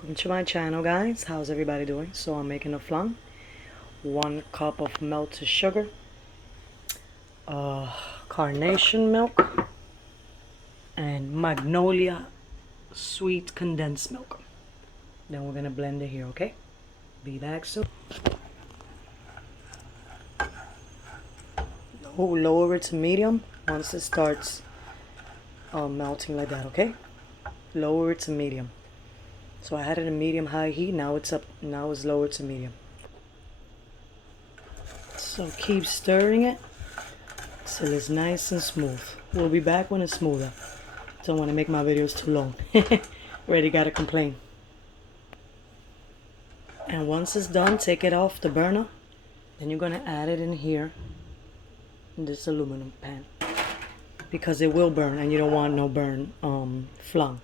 Welcome to my channel, guys. How's everybody doing? So I'm making a flan. 1 cup of melted sugar, carnation milk, and magnolia sweet condensed milk. Then we're gonna blend it here, okay? Be back soon. Lower it to medium once it starts melting like that, okay? Lower it to medium. So I had it in medium high heat. Now it's up. Now it's lowered to medium. So keep stirring it till it's nice and smooth. We'll be back when it's smoother. Don't want to make my videos too long. Already gotta complain. And once it's done, take it off the burner. Then you're gonna add it in here in this aluminum pan because it will burn, and you don't want no burn flan.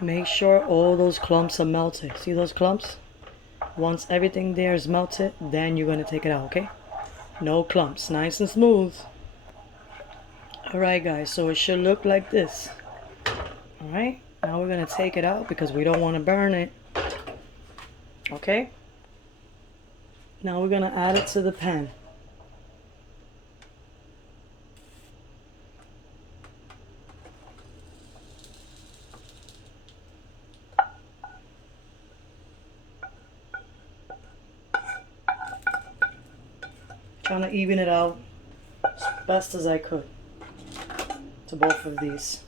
Make sure all those clumps are melted. See those clumps? Once everything there is melted, then you're gonna take it out, okay? No clumps, nice and smooth. Alright guys, so it should look like this. Alright, now we're gonna take it out because we don't want to burn it. Okay? Now we're gonna add it to the pan. Trying to even it out as best as I could to both of these.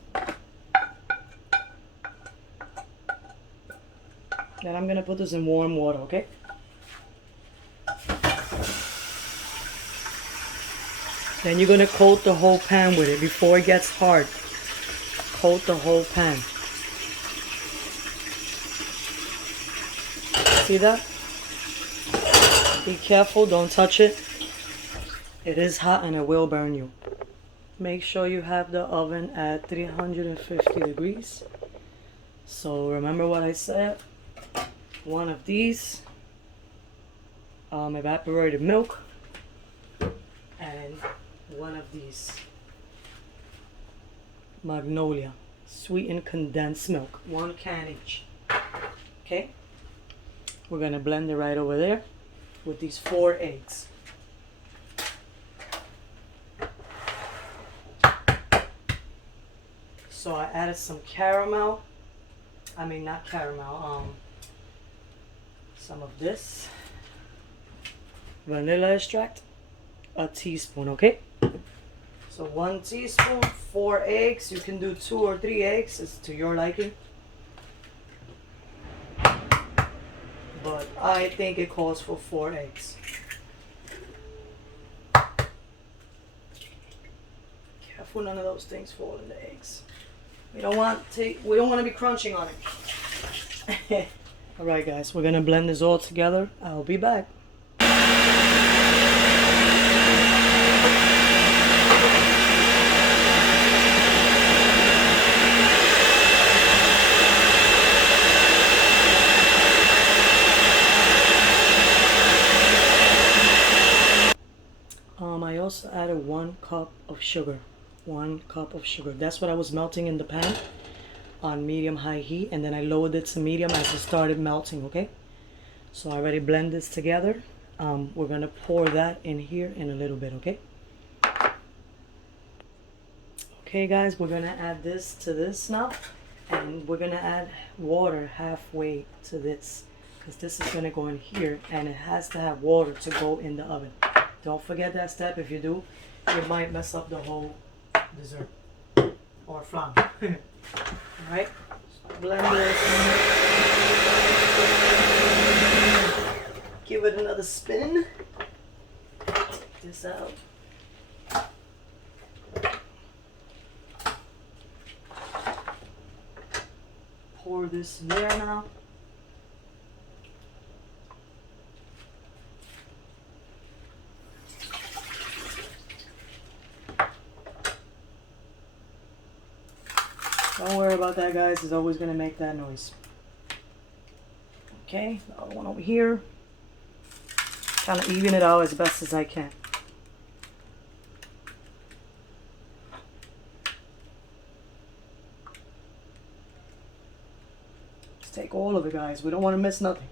Then I'm gonna put this in warm water, okay? Then you're gonna coat the whole pan with it before it gets hard. Coat the whole pan. See that? Be careful, don't touch it. It is hot and it will burn you. Make sure you have the oven at 350 degrees. So remember what I said. 1 of these evaporated milk and 1 of these magnolia sweetened condensed milk. 1 can each. Okay? We're gonna blend it right over there with these 4 eggs. So I added some caramel. I mean, not caramel. Some of this vanilla extract. A teaspoon, okay? So 1 teaspoon, 4 eggs. You can do 2 or 3 eggs. It's to your liking. But I think it calls for 4 eggs. Careful, none of those things fall in the eggs. We don't want to be crunching on it. Alright guys, we're gonna blend this all together. I'll be back. I also added 1 cup of sugar. 1 cup of sugar. That's what I was melting in the pan on medium-high heat, and then I lowered it to medium as it started melting, okay? So I already blend this together. We're gonna pour that in here in a little bit, okay? Okay guys, we're gonna add this to this now, and we're gonna add water halfway to this because this is gonna go in here, and it has to have water to go in the oven. Don't forget that step. If you do, you might mess up the whole dessert or flan. Alright, blend this. Give it another spin. Take this out. Pour this in there now. Don't worry about that, guys. It's always going to make that noise. Okay, the other one over here. Trying to even it out as best as I can. take all of it, guys. We don't want to miss nothing.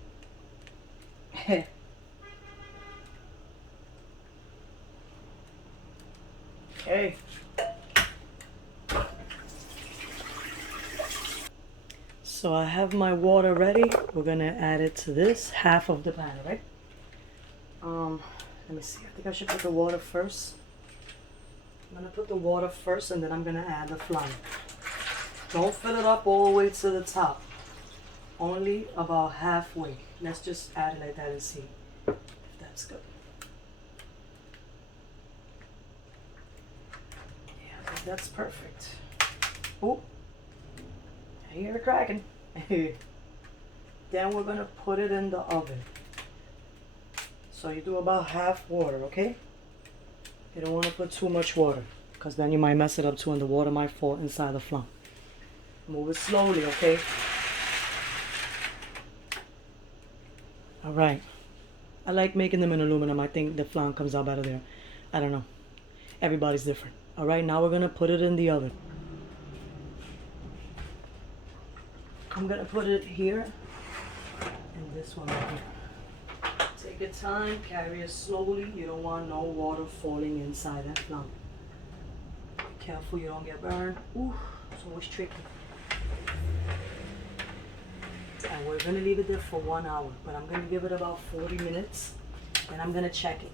Okay. So I have my water ready. We're gonna add it to this half of the pan, right? Let me see. I think I should put the water first. I'm gonna put the water first, and then I'm gonna add the flan. Don't fill it up all the way to the top. Only about halfway. Let's just add it like that and see if that's good. Yeah, I think that's perfect. Oh, I hear it cracking. Then we're gonna put it in the oven. So you do about half water, okay? You don't want to put too much water, because then you might mess it up too and the water might fall inside the flan. Move it slowly, okay? Alright. I like making them in aluminum. I think the flan comes out better there. I don't know. Everybody's different. Alright, now we're going to put it in the oven. I'm going to put it here and this one right here. Take your time, carry it slowly. You don't want no water falling inside that flan. Be careful you don't get burned. Ooh, it's always tricky. And we're gonna leave it there for 1 hour, but I'm gonna give it about 40 minutes and I'm gonna check it.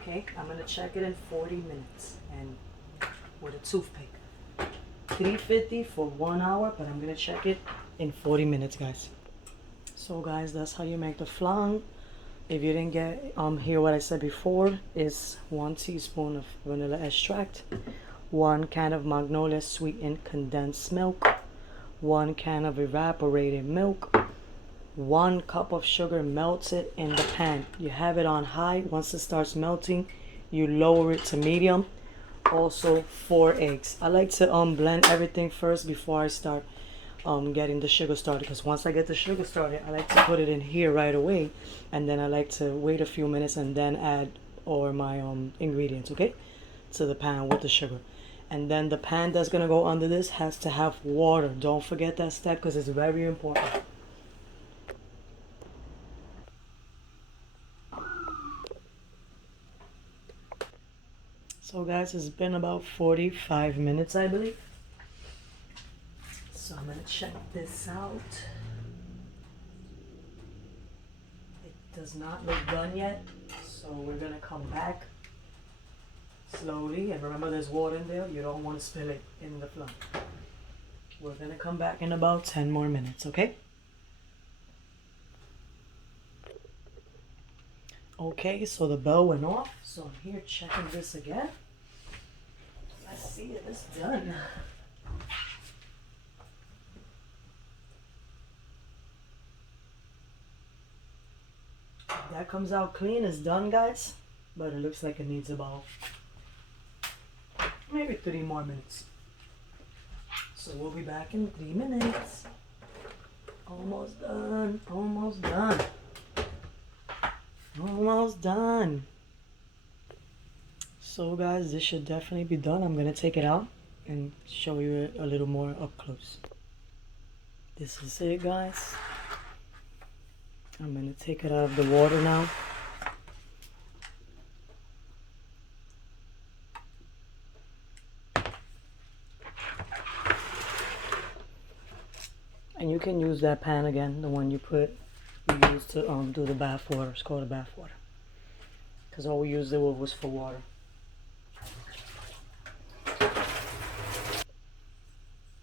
Okay, I'm gonna check it in 40 minutes and with a toothpick. 350 for 1 hour, but I'm gonna check it in 40 minutes, guys. So guys, that's how you make the flan. If you didn't get hear what I said before, is 1 teaspoon of vanilla extract, 1 can of Magnolia sweetened condensed milk, 1 can of evaporated milk, 1 cup of sugar melted in the pan. You have it on high. Once it starts melting, you lower it to medium. Also 4 eggs. I like to blend everything first before I start getting the sugar started, because once I get the sugar started, I like to put it in here right away, and then I like to wait a few minutes and then add all my ingredients, okay, to the pan with the sugar. And then the pan that's gonna go under this has to have water. Don't forget that step, because it's very important. So guys, it's been about 45 minutes, I believe. So I'm gonna check this out. It does not look done yet, so we're gonna come back slowly. And remember, there's water in there. You don't want to spill it in the flan. We're gonna come back in about 10 more minutes, okay? Okay, so the bell went off. So I'm here checking this again. Let's see if it's done. That comes out clean. It's done, guys. But it looks like it needs about maybe 3 more minutes. So we'll be back in 3 minutes. Almost done. Almost done. Almost done. So guys, this should definitely be done. I'm gonna take it out and show you it a little more up close. This is it, guys. I'm gonna take it out of the water now. And you can use that pan again, the one you used to do the bath water. It's called a bath water, because all we used it was for water.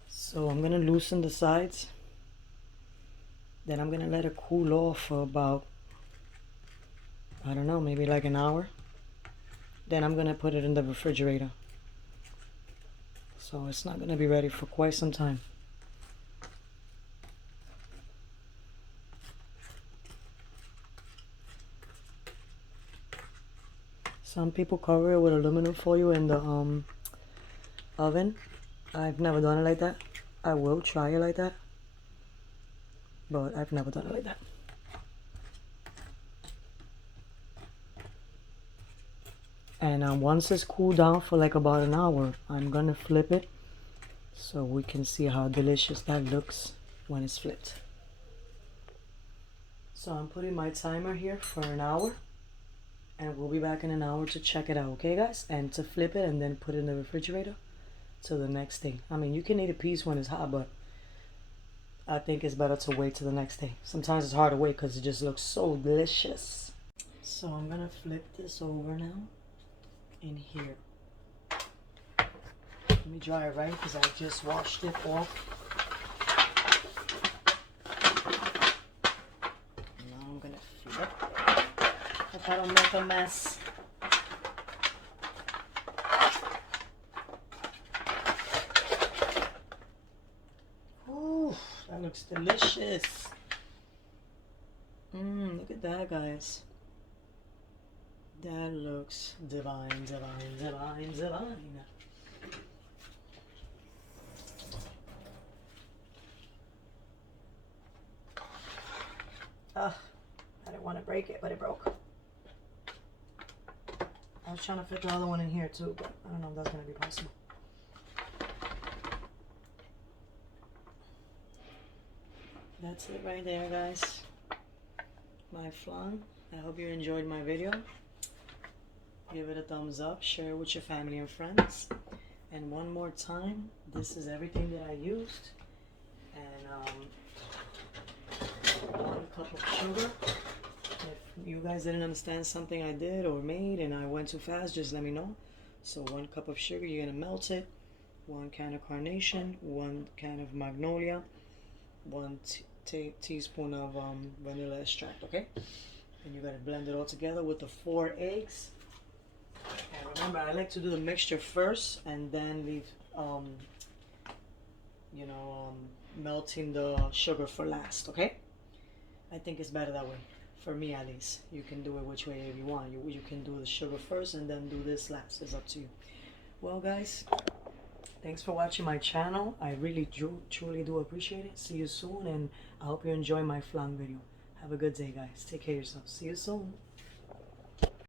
So I'm gonna loosen the sides. Then I'm gonna let it cool off for about, I don't know, maybe like an hour. Then I'm gonna put it in the refrigerator. So it's not gonna be ready for quite some time. Some people cover it with aluminum foil in the oven. I've never done it like that. I will try it like that, but I've never done it like that. And once it's cooled down for like about an hour, I'm gonna flip it so we can see how delicious that looks when it's flipped. So I'm putting my timer here for an hour, and we'll be back in an hour to check it out, okay guys? And to flip it and then put it in the refrigerator till the next day. I mean, you can eat a piece when it's hot, but I think it's better to wait till the next day. Sometimes it's hard to wait because it just looks so delicious. So I'm gonna flip this over now in here. Let me dry it right because I just washed it off. Now I'm gonna flip. Hope I don't make a mess. Ooh, that looks delicious. Look at that, guys. That looks divine, divine, divine, divine. I didn't want to break it, but it broke. I was trying to fit the other one in here too, but I don't know if that's going to be possible. That's it right there, guys. My flan. I hope you enjoyed my video. Give it a thumbs up, share it with your family and friends. And one more time, this is everything that I used. And 1 cup of sugar. If you guys didn't understand something I did or made and I went too fast, just let me know. So 1 cup of sugar, you're gonna melt it. 1 can of carnation, 1 can of magnolia, 1 teaspoon of vanilla extract, okay? And you gotta blend it all together with the 4 eggs. And remember, I like to do the mixture first and then leave, melting the sugar for last, okay? I think it's better that way, for me at least. You can do it which way if you want. You can do the sugar first and then do this last. It's up to you. Well, guys, thanks for watching my channel. I really truly do appreciate it. See you soon, and I hope you enjoy my flan video. Have a good day, guys. Take care of yourself. See you soon.